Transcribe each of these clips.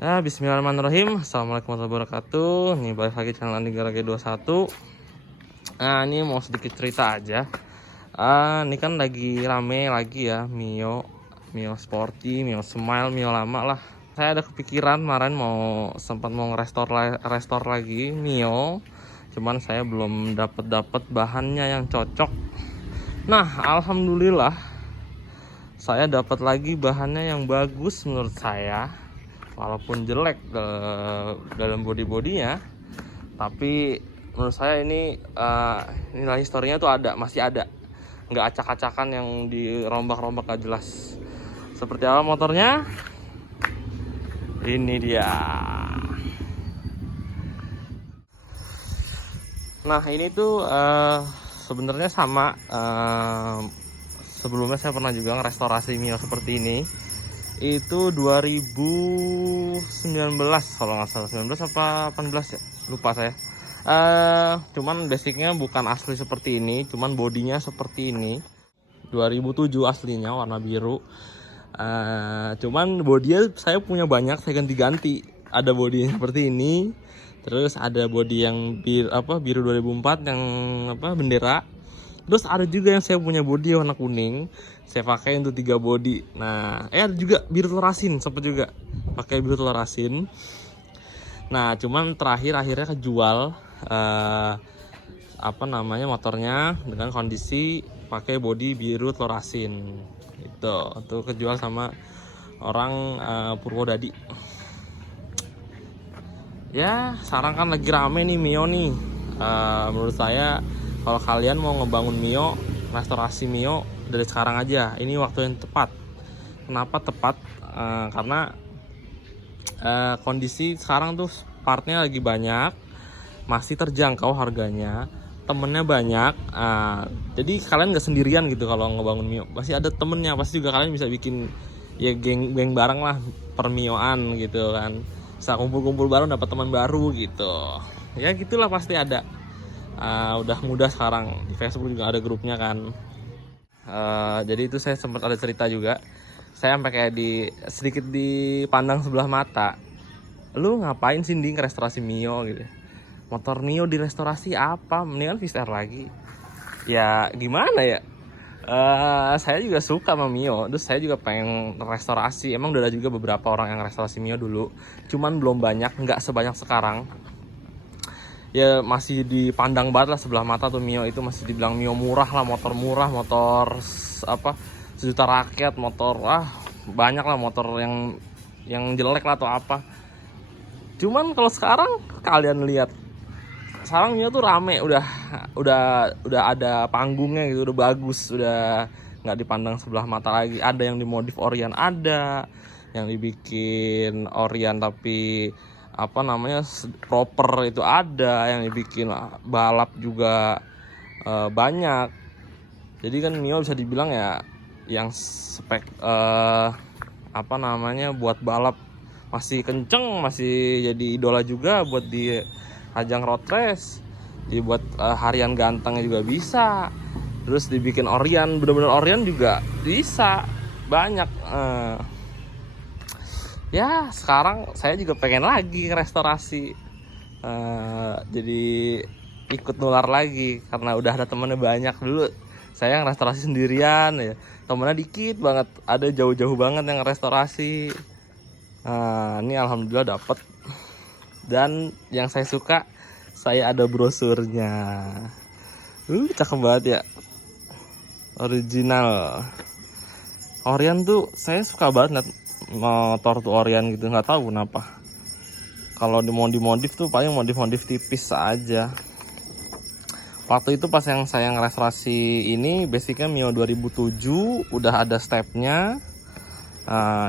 Ya, bismillahirrahmanirrahim. Assalamualaikum warahmatullahi wabarakatuh. Nih balik lagi channel Andi Garage 21. Nah, ini mau sedikit cerita aja. Ini kan lagi rame lagi ya Mio Sporty, Mio Smile, Mio lama lah. Saya ada kepikiran kemarin sempat mau restore lagi Mio. Cuman saya belum dapat bahannya yang cocok. Nah, alhamdulillah saya dapat lagi bahannya yang bagus menurut saya. Walaupun jelek dalam bodinya, tapi menurut saya ini nilai historinya tuh masih ada, nggak acak-acakan yang dirombak-rombak gak jelas. Seperti apa motornya? Ini dia. Nah, ini tuh sebenarnya sama. Sebelumnya saya pernah juga ngerestorasi Mio seperti ini. Itu 2019 kalau nggak salah, 19 apa 18 ya, lupa saya. Cuman basicnya bukan asli seperti ini, cuman bodinya seperti ini. 2007 aslinya warna biru. Cuman bodinya saya punya banyak, saya ganti-ganti. Ada bodinya seperti ini, terus ada bodi yang biru 2004 yang bendera. Terus ada juga yang saya punya bodi warna kuning, saya pakai untuk 3 bodi. Nah, ada juga biru telur asin, sempat juga pakai biru telur asin. Nah, cuman akhirnya kejual motornya dengan kondisi pakai bodi biru telur asin. Itu kejual sama orang Purwodadi. Ya, sekarang kan lagi rame nih Mio nih. Menurut saya kalau kalian mau ngebangun Mio, restorasi Mio dari sekarang aja, ini waktu yang tepat. Kenapa tepat? Karena kondisi sekarang tuh partnya lagi banyak, masih terjangkau harganya, temennya banyak. Jadi kalian nggak sendirian gitu kalau ngebangun Mio, pasti ada temennya, pasti juga kalian bisa bikin ya geng bareng lah, permioan gitu kan, bisa kumpul bareng, dapat teman baru gitu. Ya gitulah, pasti ada. Udah mudah sekarang, di Facebook juga ada grupnya kan. Jadi itu saya sempat ada cerita juga, saya sampai kayak sedikit dipandang sebelah mata. Lu ngapain sih Ding restorasi Mio gitu, motor Mio direstorasi apa, mendingan Vister lagi. Ya gimana ya, saya juga suka sama Mio, terus saya juga pengen restorasi. Emang udah ada juga beberapa orang yang restorasi Mio dulu, cuman belum banyak, nggak sebanyak sekarang. Ya masih dipandang banget lah sebelah mata tuh Mio itu, masih dibilang Mio murah lah, motor murah, motor sejuta rakyat, motor banyak lah motor yang jelek lah atau apa. Cuman kalau sekarang kalian lihat, sekarang Mio tuh rame, udah ada panggungnya gitu, udah bagus, udah nggak dipandang sebelah mata lagi. Ada yang dimodif Orion, ada yang dibikin Orion tapi proper, itu ada yang dibikin balap juga banyak. Jadi kan Mio bisa dibilang ya yang spek buat balap masih kenceng, masih jadi idola juga buat di ajang road race. Jadi buat harian gantengnya juga bisa. Terus dibikin Orion, bener-bener Orion juga bisa banyak. Ya sekarang saya juga pengen lagi restorasi, jadi ikut nular lagi karena udah ada temennya banyak. Dulu saya yang restorasi sendirian ya, temennya dikit banget, ada jauh-jauh banget yang restorasi. Ini alhamdulillah dapet, dan yang saya suka, saya ada brosurnya. Cakep banget ya, original Orion tuh. Saya suka banget liat motor tuh Orion gitu, nggak tahu kenapa. Kalau dimodif tuh paling modif tipis aja. Waktu itu pas yang saya ngerestorasi ini, basicnya Mio 2007, udah ada stepnya.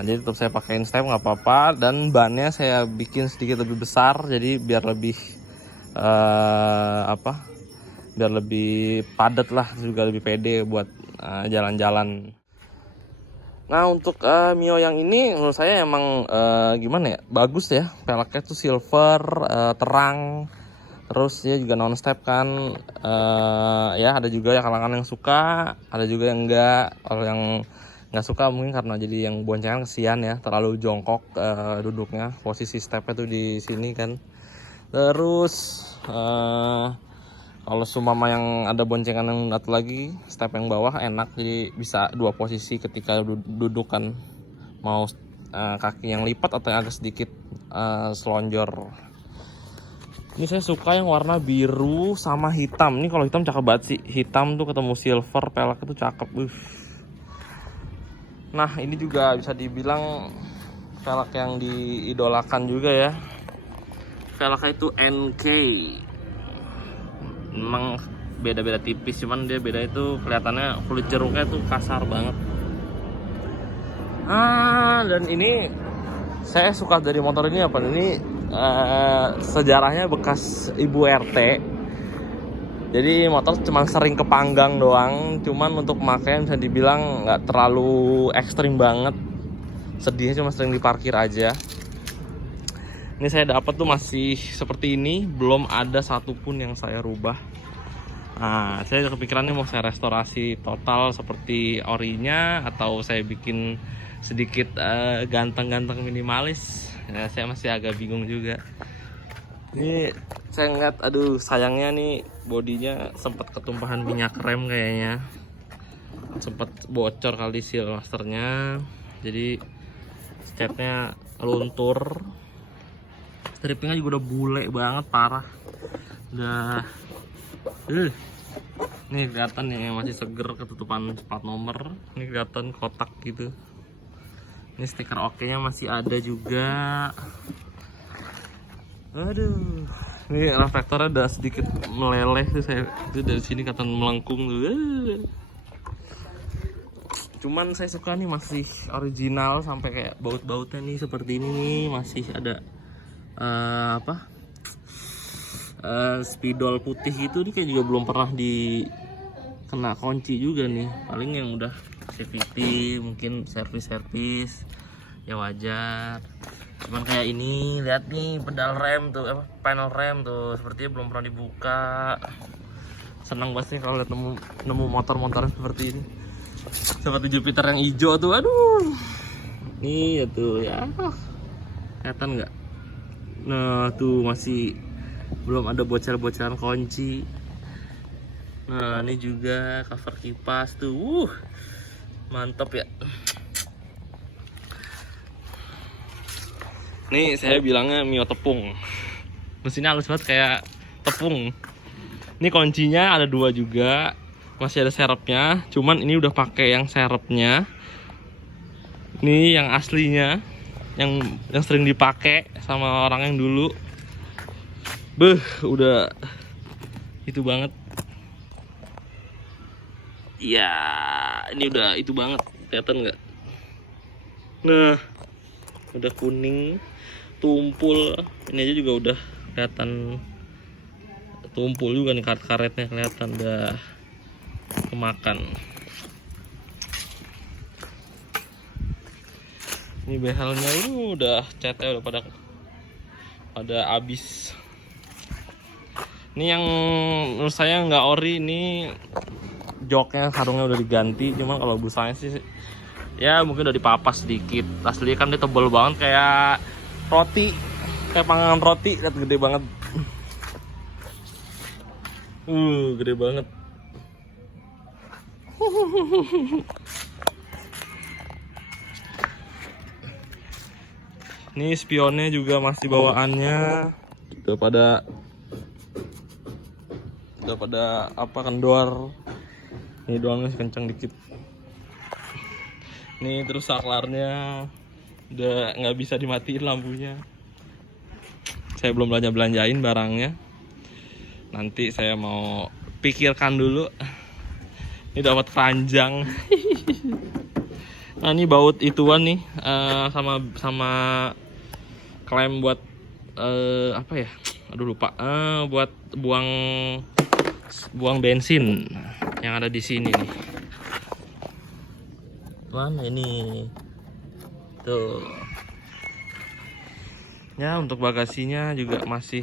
Jadi tetap saya pakein step, nggak apa-apa. Dan bannya saya bikin sedikit lebih besar, jadi biar lebih biar lebih padat lah, juga lebih pede buat jalan-jalan. Nah, untuk Mio yang ini menurut saya emang gimana ya, bagus ya. Peleknya tuh silver, terang. Terus dia juga non step kan. Ya ada juga yang kalangan yang suka, ada juga yang enggak. Kalau yang Nggak suka mungkin karena jadi yang boncengan kesian ya, terlalu jongkok duduknya, posisi stepnya tuh di sini kan. Terus kalau sumama yang ada boncengan yang satu lagi, step yang bawah enak, jadi bisa dua posisi ketika duduk kan, mau kaki yang lipat atau yang agak sedikit selonjor. Ini saya suka yang warna biru sama hitam. Ini kalau hitam cakep banget sih, hitam tuh ketemu silver peleknya tuh cakep. Nah ini juga bisa dibilang velg yang diidolakan juga ya. Velgnya itu NK. Memang beda-beda tipis, cuman dia beda itu kelihatannya kulit jeruknya tuh kasar banget. Dan ini saya suka dari motor ini apa? Ini sejarahnya bekas ibu RT. Jadi motor cuma sering kepanggang doang, cuman untuk pemakaian bisa dibilang nggak terlalu ekstrim banget. Sedihnya cuma sering diparkir aja. Ini saya dapat tuh masih seperti ini, belum ada satupun yang saya rubah. Nah, saya kepikirannya mau saya restorasi total seperti orinya atau saya bikin sedikit ganteng-ganteng minimalis. Nah, saya masih agak bingung juga. Ini saya ngeliat, aduh sayangnya nih bodinya sempat ketumpahan minyak rem kayaknya, sempat bocor kali seal masternya, jadi catnya luntur, strippingnya juga udah bule banget parah, udah nih kelihatan ya masih seger, ketutupan plat nomor, ini kelihatan kotak gitu. Ini stiker oke nya masih ada juga. Aduh, ini reflektornya udah sedikit meleleh tuh, saya itu dari sini kelihatan melengkung tuh. Cuman saya suka nih masih original, sampai kayak baut-bautnya nih seperti ini nih, masih ada spidol putih gitu nih, kayak juga belum pernah kena kunci juga nih. Paling yang udah CVT mungkin servis ya wajar. Cuman kayak ini, lihat nih pedal rem tuh, panel rem tuh sepertinya belum pernah dibuka. Senang banget sih kalau lihat nemu motor-motor seperti ini, seperti Jupiter yang hijau tuh. Aduh, nih ya tuh ya, kelihatan nggak? Nah tuh masih belum ada bocor-bocoran kunci. Nah ini juga cover kipas tuh, mantap ya. Nih saya bilangnya Mio tepung, mesinnya halus banget kayak tepung. Ini kuncinya ada dua juga, masih ada serepnya, cuman ini udah pakai yang serepnya. Ini yang aslinya, yang sering dipakai sama orang yang dulu. Udah itu banget. Ya, ini udah itu banget, kelihatan nggak? Nah, udah kuning, tumpul. Ini aja juga udah kelihatan tumpul juga nih, karetnya kelihatan udah kemakan. Ini behelnya udah catnya udah pada habis. Ini yang menurut saya nggak ori, ini joknya, sarungnya udah diganti, cuman kalau busanya sih ya mungkin udah dipapas sedikit. Aslinya kan dia tebel banget kayak roti, kayak panggangan roti. Lihat gede banget, gede banget. Ini spionnya juga masih bawaannya udah pada apa, kendor. Ini doang masih kencang dikit. Nih terus saklarnya udah nggak bisa dimatiin lampunya. Saya belum belanjain barangnya, nanti saya mau pikirkan dulu. Ini dapat keranjang. Nah ini baut ituan nih, sama klem buat apa ya? Aduh lupa. Buat buang bensin yang ada di sini nih. Mana ini? Tuh. Ya untuk bagasinya juga masih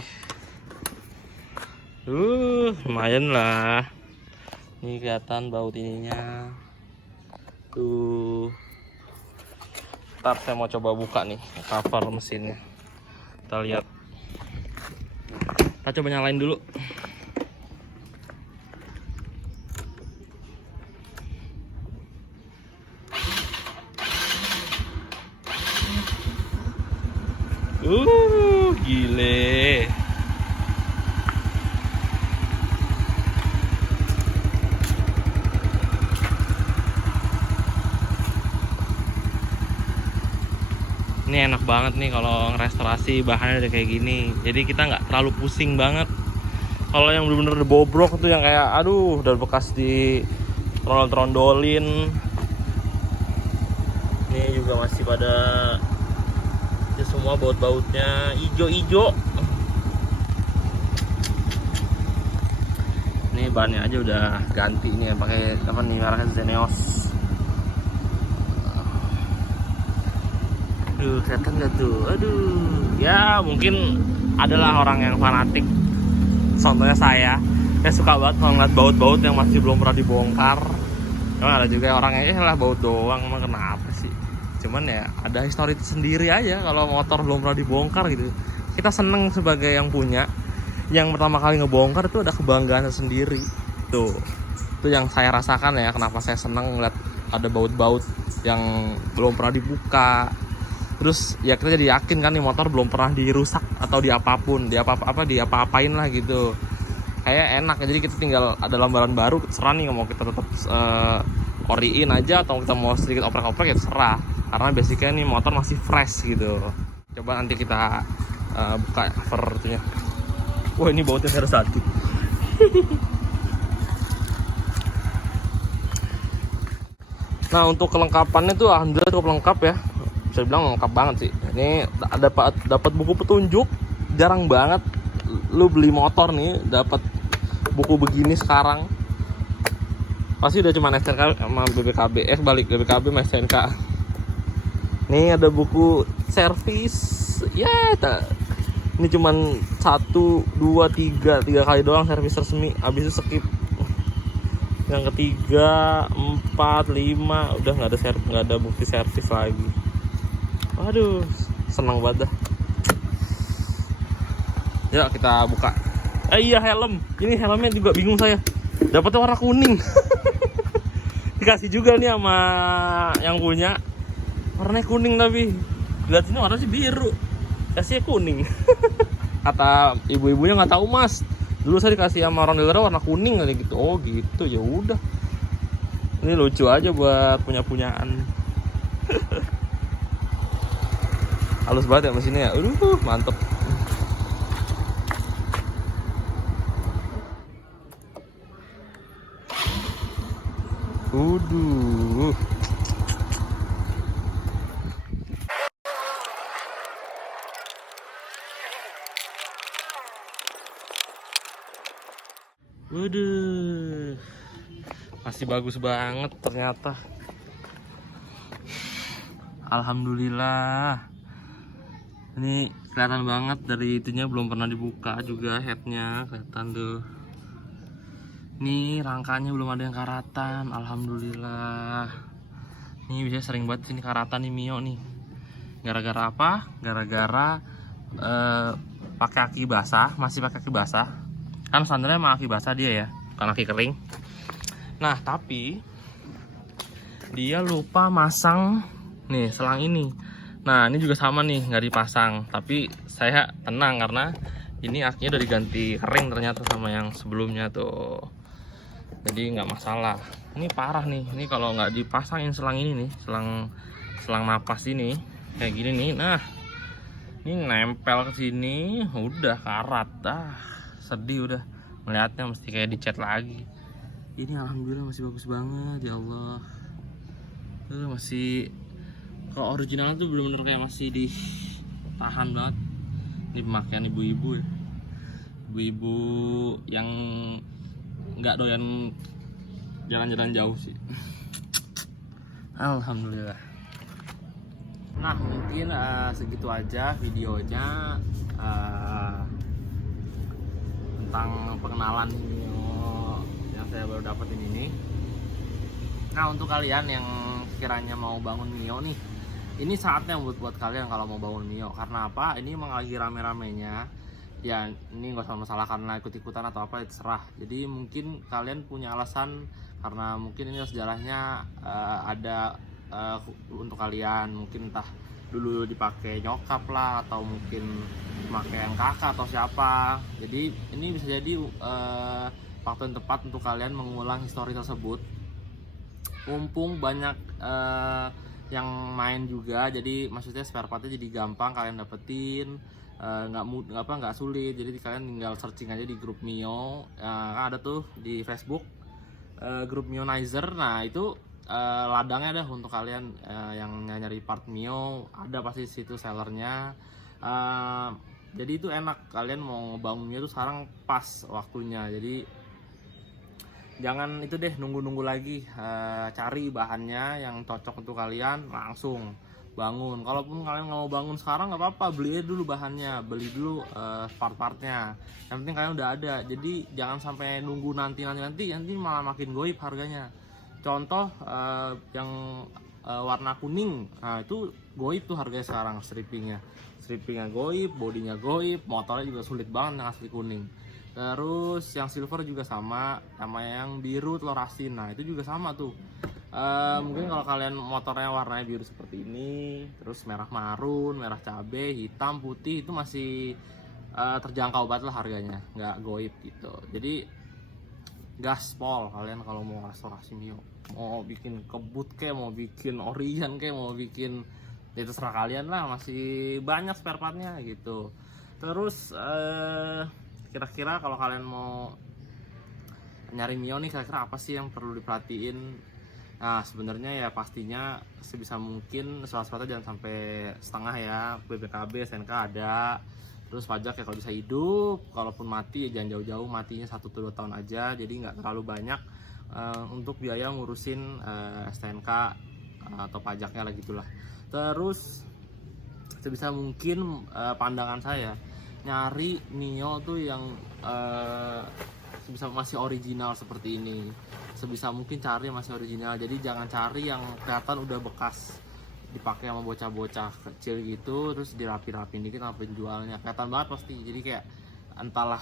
lumayan lah. Ini kelihatan baut ininya. Tuh. Ntar saya mau coba buka nih cover mesinnya. Kita lihat. Kita coba nyalain dulu. Gile. Ini enak banget nih kalau ngerestorasi bahannya udah kayak gini. Jadi kita nggak terlalu pusing banget. Kalau yang bener-bener bobrok tuh yang kayak aduh udah bekas di trondol-trondolin. Ini juga masih pada ya semua baut-bautnya ijo-ijo. Ini bannya aja udah ganti nih, pakai apa nih, mereknya Zeneos. Aduh, kelihatan nggak tuh? Aduh, ya mungkin adalah orang yang fanatik. Contohnya saya suka banget kalau ngeliat baut-baut yang masih belum pernah dibongkar. Emang ada juga orang yang lah baut doang, emang kenapa sih? Cuman ya ada histori sendiri aja kalau motor belum pernah dibongkar gitu. Kita seneng sebagai yang punya. Yang pertama kali ngebongkar itu ada kebanggaan sendiri. Tuh, itu yang saya rasakan ya. Kenapa saya seneng ngeliat ada baut-baut yang belum pernah dibuka. Terus ya kita jadi yakin kan nih motor belum pernah dirusak atau diapapun, diapa-apain lah gitu. Kayak enak, jadi kita tinggal ada lembaran baru, serah nih mau kita tetap oriin aja atau kita mau sedikit oprek-oprek ya terserah. Karena basicnya nih motor masih fresh gitu. Coba nanti kita buka cover itunya. Wah, ini bautnya harus satu. Nah, untuk kelengkapannya tuh alhamdulillah cukup lengkap ya. Bisa bilang lengkap banget sih. Ini dapat buku petunjuk. Jarang banget lu beli motor nih dapat buku begini sekarang. Pasti udah cuma STNK sama BPKB. Balik BPKB sama STNK. Nih ada buku servis. Ya, ini cuman 1, 2, 3 kali doang servis resmi. Habis itu skip. Yang ketiga, 4, 5 udah nggak ada bukti servis lagi. Waduh, senang banget dah. Yuk kita buka. Iya, helm. Ini helmnya juga bingung saya. Dapatnya warna kuning. Dikasih juga nih sama yang punya. Warnanya kuning tapi lihat ini warnanya sih biru. Kasihnya kuning. Kata ibu-ibunya nggak tahu mas. Dulu saya dikasih sama orang dealer warna kuning kali gitu. Oh gitu, ya udah. Ini lucu aja buat punya-punyaan. Halus banget ya mesinnya ya. Mantep. Waduh. Masih bagus banget ternyata. Alhamdulillah. Ini kelihatan banget dari itunya belum pernah dibuka juga headnya, kelihatan tuh. Ini rangkanya belum ada yang karatan, alhamdulillah. Ini biasanya sering banget sini karatan nih Mio nih. Gara-gara apa? Gara-gara pakai aki basah, masih pakai aki basah. Kan standarnya emang aki basah dia ya, bukan aki kering. Nah tapi dia lupa masang nih selang ini. Nah ini juga sama nih, nggak dipasang. Tapi saya tenang karena ini akinya udah diganti kering ternyata sama yang sebelumnya tuh. Jadi nggak masalah. Ini parah nih. Ini kalau nggak dipasangin selang ini nih, selang napas ini kayak gini nih. Nah ini nempel ke sini, udah karat. Sedih udah melihatnya, mesti kayak dicat lagi. Ini alhamdulillah masih bagus banget ya Allah. Masih kalau original tuh bener-bener kayak masih ditahan banget. Ini pemakaian ibu-ibu yang nggak doyan jalan-jalan jauh sih. Alhamdulillah. Nah mungkin segitu aja videonya tentang pengenalan Mio yang saya baru dapetin ini. Nah untuk kalian yang sekiranya mau bangun Mio nih, ini saatnya buat kalian kalau mau bangun Mio. Karena apa? Ini emang lagi rame-ramenya. Ya ini nggak usah masalah karena ikut-ikutan atau apa, terserah. Jadi mungkin kalian punya alasan karena mungkin ini sejarahnya ada untuk kalian, mungkin entah dulu dipakai nyokap lah atau mungkin pakai yang kakak atau siapa. Jadi ini bisa jadi waktu yang tepat untuk kalian mengulang histori tersebut. Mumpung banyak yang main juga, jadi maksudnya spare partnya jadi gampang kalian dapetin, nggak sulit. Jadi kalian tinggal searching aja di grup Mio, kan ada tuh di Facebook, grup Mionizer. Nah itu ladangnya dah untuk kalian yang nyari part Mio, ada pasti situ sellernya. Jadi itu enak, kalian mau ngebangun Mio tuh sekarang pas waktunya. Jadi jangan itu deh nunggu-nunggu lagi, cari bahannya yang cocok untuk kalian, langsung bangun. Kalaupun kalian nggak mau bangun sekarang nggak apa-apa, beli dulu bahannya, beli dulu part-partnya. Yang penting kalian udah ada. Jadi jangan sampai nunggu nanti malah makin goib harganya. Contoh yang warna kuning, nah itu goib tuh harganya sekarang, strippingnya goib, bodinya goib, motornya juga sulit banget yang asli kuning. Terus yang silver juga sama yang biru telur asin, nah itu juga sama tuh. Mungkin kalau kalian motornya warnanya biru seperti ini, terus merah marun, merah cabe, hitam, putih, itu masih terjangkau banget lah harganya, nggak goib gitu. Jadi gaspol kalian kalau mau restorasi Mio, mau bikin kebut kayak, mau bikin Orion kayak, mau bikin, ya terserah kalian lah, masih banyak spare partnya gitu. Terus kira-kira kalau kalian mau nyari Mio nih, kira-kira apa sih yang perlu diperhatiin? Nah sebenarnya ya pastinya sebisa mungkin surat-suratnya jangan sampai setengah ya, BPKB, SNK ada. Terus pajak ya kalau bisa hidup, kalaupun mati ya jangan jauh-jauh, matinya 1-2 tahun aja, jadi nggak terlalu banyak untuk biaya ngurusin STNK atau pajaknya lah gitulah. Terus sebisa mungkin pandangan saya nyari Mio tuh yang sebisa masih original seperti ini, sebisa mungkin cari masih original. Jadi jangan cari yang kelihatan udah bekas dipakai sama bocah-bocah kecil gitu, terus dirapi-rapin dikit sama penjualnya, kelihatan banget pasti. Jadi kayak entahlah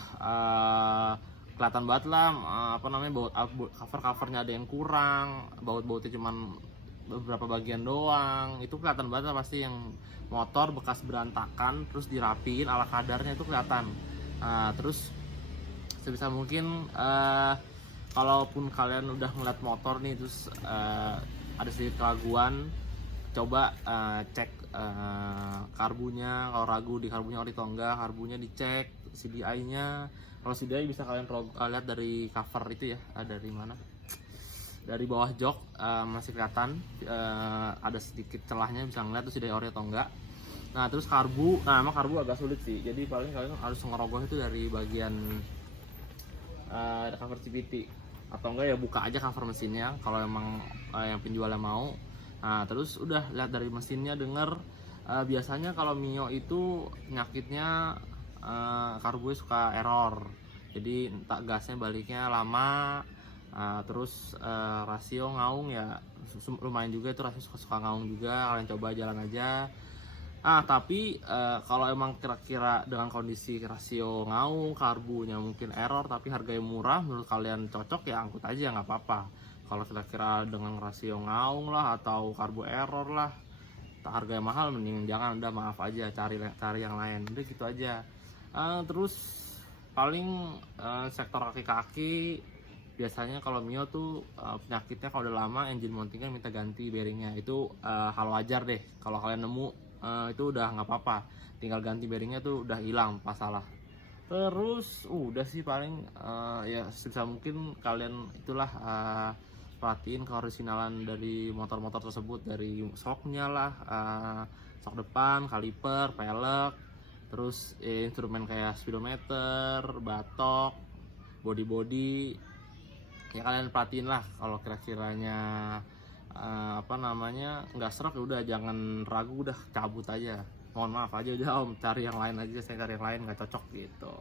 kelihatan banget lah apa namanya, covernya ada yang kurang, baut-bautnya cuman beberapa bagian doang, itu kelihatan banget lah pasti. Yang motor bekas berantakan terus dirapiin ala kadarnya itu kelihatan. Terus sebisa mungkin kalaupun kalian udah ngeliat motor nih terus ada sedikit keraguan, coba cek karbunya. Kalau ragu di karbunya ori atau enggak, karbunya dicek, CDI-nya. Kalau CDI bisa kalian lihat dari cover itu ya, dari mana, dari bawah jok masih kelihatan ada sedikit celahnya, bisa ngeliat tuh CDI ori atau enggak. Nah terus karbu, nah emang karbu agak sulit sih, jadi paling kalian harus ngerogoh itu dari bagian cover CVT, atau enggak ya buka aja cover mesinnya kalau emang yang penjualnya mau. Nah terus udah lihat dari mesinnya, denger biasanya kalau Mio itu penyakitnya karbunya suka error, jadi entah gasnya baliknya lama. Terus rasio ngaung ya lumayan juga, itu rasio suka ngaung juga, kalian coba jalan aja. Tapi kalau emang kira-kira dengan kondisi rasio ngaung, karbunya mungkin error tapi harganya murah, menurut kalian cocok ya angkut aja, nggak apa-apa. Kalau kira-kira dengan rasio ngaung lah atau karbu error lah, harganya mahal, mending jangan, udah maaf aja, cari yang lain, udah gitu aja. Terus paling sektor kaki-kaki, biasanya kalau Mio tuh penyakitnya kalau udah lama engine mountingnya minta ganti bearingnya, itu hal wajar deh. Kalau kalian nemu itu udah nggak apa-apa, tinggal ganti bearingnya tuh udah hilang masalah. Terus udah sih paling ya sebisa mungkin kalian itulah perhatiin keorisinalan dari motor-motor tersebut, dari shocknya lah, shock depan, kaliper, pelek, terus instrumen kayak speedometer, batok, body ya kalian perhatiin lah. Kalau kira-kiranya apa namanya nggak serak, ya udah jangan ragu, udah cabut aja, mohon maaf aja, udah om cari yang lain aja, saya cari yang lain nggak cocok gitu.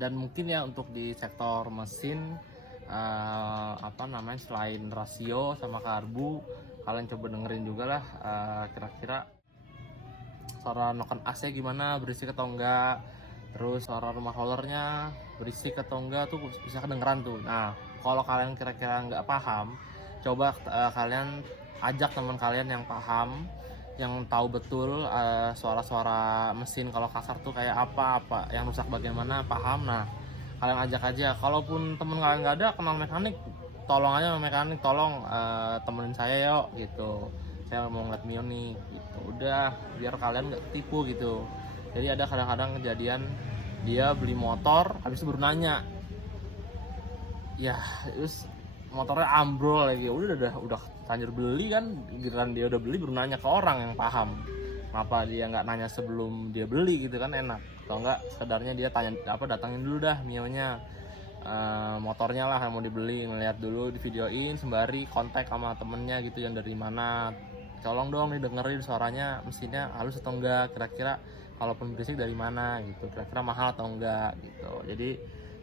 Dan mungkin ya untuk di sektor mesin apa namanya, selain rasio sama karbu, kalian coba dengerin juga lah kira-kira suara noken AC gimana, berisik atau enggak, terus suara rumah rollernya berisik atau enggak tuh bisa kedengeran tuh. Nah kalau kalian kira-kira nggak paham, coba kalian ajak teman kalian yang paham, yang tahu betul suara-suara mesin kalau kasar tuh kayak apa yang rusak bagian mana, paham. Nah kalian ajak aja. Kalaupun temen kalian nggak ada, kenal mekanik, tolong aja sama mekanik, tolong temenin saya yuk gitu, saya mau ngeliat Mio nih gitu. Udah biar kalian nggak tipu gitu. Jadi ada kadang-kadang kejadian dia beli motor habis itu baru nanya, ya terus motornya ambrol lagi. Udah lanjut beli kan, giliran dia udah beli baru nanya ke orang yang paham. Kenapa dia nggak nanya sebelum dia beli gitu kan, enak. Atau enggak sekedarnya dia tanya datangin dulu dah Mionya, motornya lah yang mau dibeli, ngeliat dulu, di videoin sembari kontak sama temennya gitu yang dari mana, tolong dong nih dengerin suaranya mesinnya halus atau enggak, kira-kira kalaupun berisik dari mana gitu, kira-kira mahal atau enggak gitu. Jadi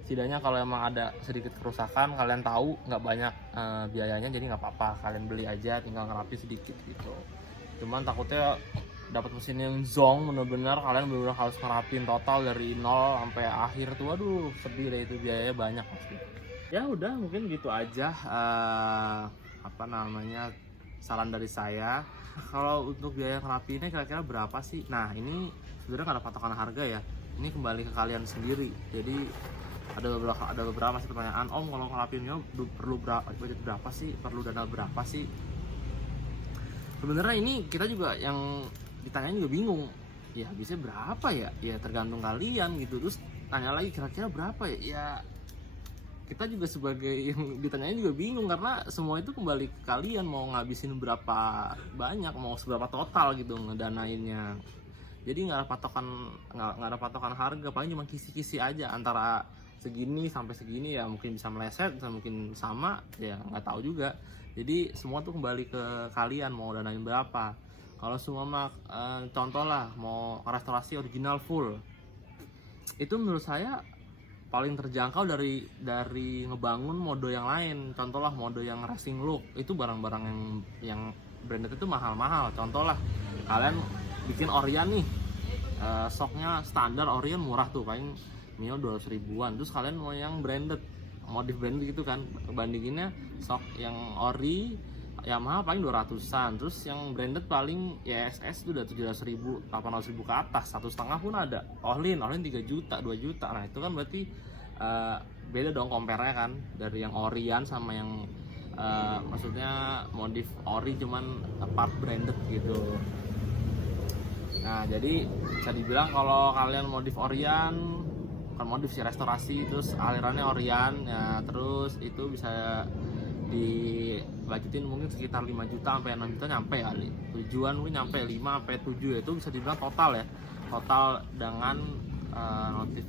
setidaknya kalau emang ada sedikit kerusakan kalian tahu nggak banyak biayanya, jadi nggak apa-apa kalian beli aja, tinggal ngerapi sedikit gitu. Cuman takutnya dapat mesin yang zong bener-bener kalian bener-bener harus ngerapin total dari nol sampai akhir tuh, waduh sedih deh, itu biayanya banyak pasti. Ya udah mungkin gitu aja saran dari saya. Kalau untuk biaya ngerapiinnya kira-kira berapa sih? Nah ini sebenarnya nggak ada patokan harga ya, ini kembali ke kalian sendiri. Jadi ada beberapa masih pertanyaan, Om kalau ngerapinnya perlu budget berapa sih, perlu dana berapa sih? Sebenarnya ini kita juga yang ditanyain juga bingung, ya bisa berapa ya tergantung kalian gitu. Terus tanya lagi kira-kira berapa ya kita juga sebagai yang ditanyain juga bingung, karena semua itu kembali ke kalian mau ngabisin berapa banyak, mau seberapa total gitu ngedanainnya. Jadi nggak ada patokan harga, paling cuma kisi-kisi aja antara segini sampai segini, ya mungkin bisa meleset, bisa mungkin sama, ya nggak tahu juga. Jadi semua tuh kembali ke kalian mau danain berapa. Kalau semua contoh lah mau restorasi original full, itu menurut saya paling terjangkau dari ngebangun mode yang lain. Contoh lah mode yang racing look, itu barang-barang yang branded itu mahal-mahal. Contoh lah kalian bikin Orion nih, shocknya standar Orion murah tuh paling Mio 200 ribuan, terus kalian mau yang branded, modif branded gitu kan, bandinginnya shock yang ori Yamaha paling 200-an, terus yang branded paling YSS itu udah 700 ribu, 800 ribu ke atas, 1,5 pun ada. Orlin 3 juta, 2 juta. Nah itu kan berarti beda dong compare-nya kan, dari yang Orion sama yang maksudnya modif ori cuman part branded gitu. Nah jadi bisa dibilang kalau kalian modif Orion, bukan modif sih, restorasi, terus alirannya Orion ya, terus itu bisa dibudgetin mungkin sekitar 5 juta sampai 6 juta nyampe kali. Tujuan mungkin nyampe 5 sampai 7 ya, itu bisa dibilang total ya. Total dengan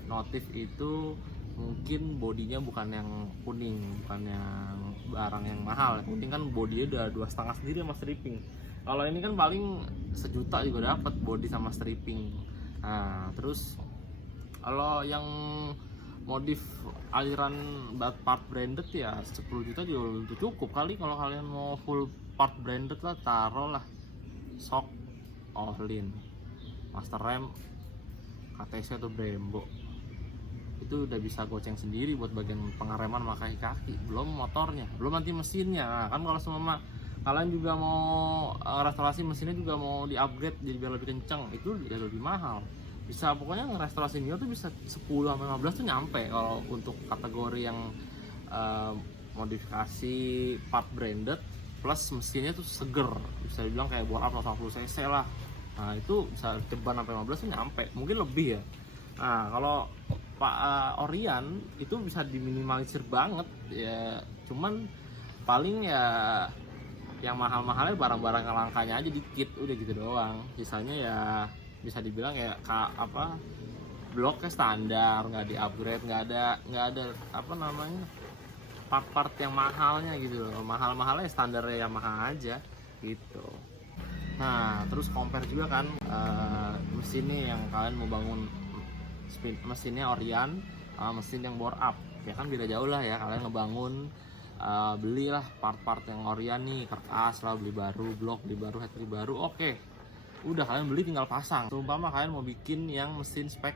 notif itu mungkin bodinya bukan yang kuning, bukan yang barang yang mahal. Yang penting kan bodinya udah 2,5 sendiri sama stripping. Kalau ini kan paling sejuta juga dapat body sama stripping. Nah, terus kalau yang modif aliran part branded ya 10 juta juga udah cukup kali. Kalau kalian mau full part branded lah, taruh lah shock Orlin, master rem KTC atau Brembo, itu udah bisa goceng sendiri buat bagian pengereman sama kaki-kaki, belum motornya, belum nanti mesinnya. Nah, kan kalau semua kalian juga mau restorasi mesinnya juga mau di upgrade jadi biar lebih kencang, itu ya lebih mahal. Bisa pokoknya ngerestorasi Mio tuh bisa 10-15 tuh nyampe kalau untuk kategori yang modifikasi part branded plus mesinnya tuh seger, bisa dibilang kayak bore up 150 cc lah. Nah itu bisa ceban sampai 15 tuh nyampe, mungkin lebih ya. Nah kalau Orion itu bisa diminimalisir banget ya, cuman paling ya yang mahal-mahalnya barang-barang langkanya aja dikit, udah gitu doang. Sisanya ya bisa dibilang ya bloknya standar, nggak di upgrade, nggak ada part-part yang mahalnya gitu loh. Mahal-mahalnya standarnya Yamaha aja gitu. Nah terus compare juga kan mesinnya yang kalian mau bangun, mesinnya Orion mesin yang bore up ya kan beda jauh lah ya. Kalian ngebangun belilah part-part yang Orion nih, karkas lah beli baru, blok beli baru, head beli baru, oke. Udah kalian beli tinggal pasang. Seumpama kalian mau bikin yang mesin spek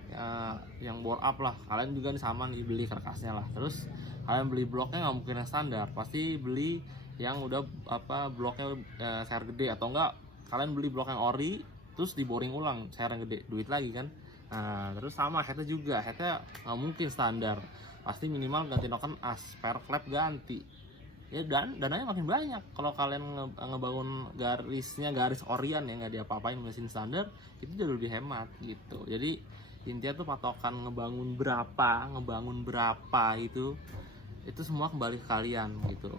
yang bore up lah, kalian juga nih sama nih beli karkasnya lah. Terus kalian beli bloknya nggak mungkin yang standar, pasti beli yang udah bloknya share gede, atau enggak kalian beli blok yang ori terus di boring ulang share yang gede, duit lagi kan. Nah terus sama headnya juga, headnya nggak mungkin standar, pasti minimal ganti noken as, spare flap ganti ya, dan dananya makin banyak. Kalau kalian ngebangun garis Orion ya, nggak diapa-apain mesin standar, itu jadi lebih hemat gitu. Jadi intinya tuh patokan ngebangun berapa itu semua kembali ke kalian gitu.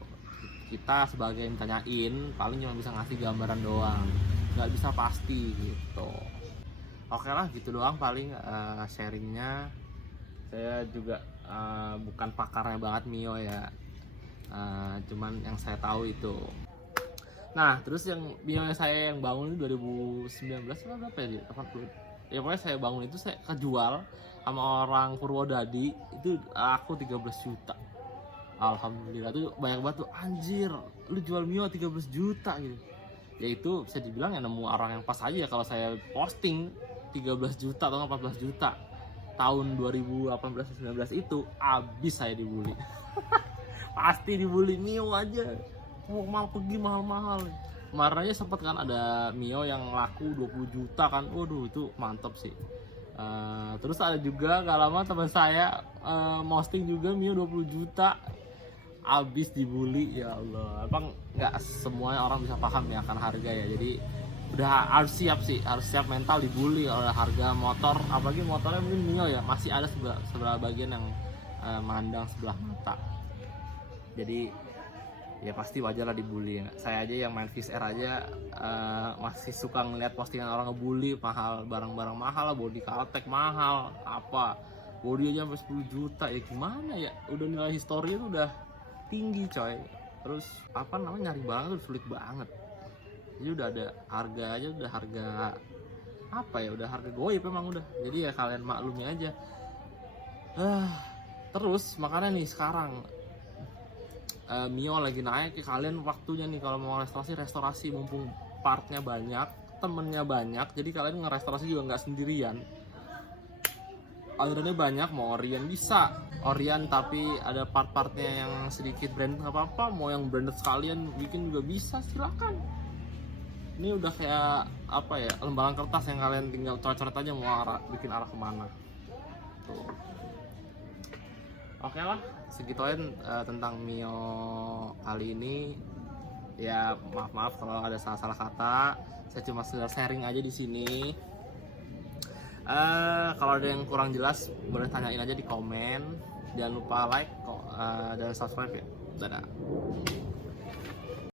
Kita sebagai yang tanyain paling cuma bisa ngasih gambaran doang, nggak bisa pasti gitu. Oke lah, gitu doang paling sharingnya. Saya juga bukan pakarnya banget Mio ya, cuman yang saya tahu itu. Nah terus yang Mio saya yang bangun itu 2019 berapa ya, 80 ya, pokoknya saya bangun itu saya kejual sama orang Purwodadi, itu aku 13 juta. Alhamdulillah, tuh banyak banget tuh, anjir lu jual Mio 13 juta gitu. Ya itu bisa dibilang ya nemu orang yang pas aja ya. Kalau saya posting 13 juta atau 14 juta tahun 2018-19 itu, abis saya dibully. Pasti dibully Mio aja, mau pergi mahal-mahal. Kemarin aja sempet kan ada Mio yang laku 20 juta kan, waduh itu mantap sih. Terus ada juga gak lama teman saya posting juga Mio 20 juta, abis dibully. Ya Allah, abang nggak semuanya orang bisa paham ya akan harga ya. Jadi udah harus siap sih, harus siap mental dibully oleh harga motor, apalagi motornya mungkin Mio ya, masih ada sebelah bagian yang mandang sebelah mata. Jadi ya pasti wajar lah dibully ya. Saya aja yang main Fish Air aja masih suka ngeliat postingan orang ngebully mahal, barang-barang mahal lah, body Caltech mahal, apa body aja sampai 10 juta. Ya gimana ya, udah nilai historinya tuh udah tinggi coy. Terus nyari barang tuh sulit banget. Jadi udah ada harga aja, udah harga udah harga goib emang udah. Jadi ya kalian maklumi aja. Terus makanya nih sekarang Mio lagi naik ya, kalian waktunya nih kalau mau restorasi mumpung partnya banyak, temennya banyak, jadi kalian ngerestorasi juga nggak sendirian. Alirannya banyak, mau Orion bisa Orion tapi ada part-partnya yang sedikit branded nggak apa-apa, mau yang branded sekalian bikin juga bisa, silakan. Ini udah kayak lembaran kertas yang kalian tinggal coret-coret aja mau bikin arah kemana tuh. Oke lah, segitu aja tentang Mio kali ini. Ya maaf kalau ada salah-salah kata, saya cuma sekedar sharing aja di sini. Kalau ada yang kurang jelas boleh tanyain aja di komen. Jangan lupa like dan subscribe ya. Dadah.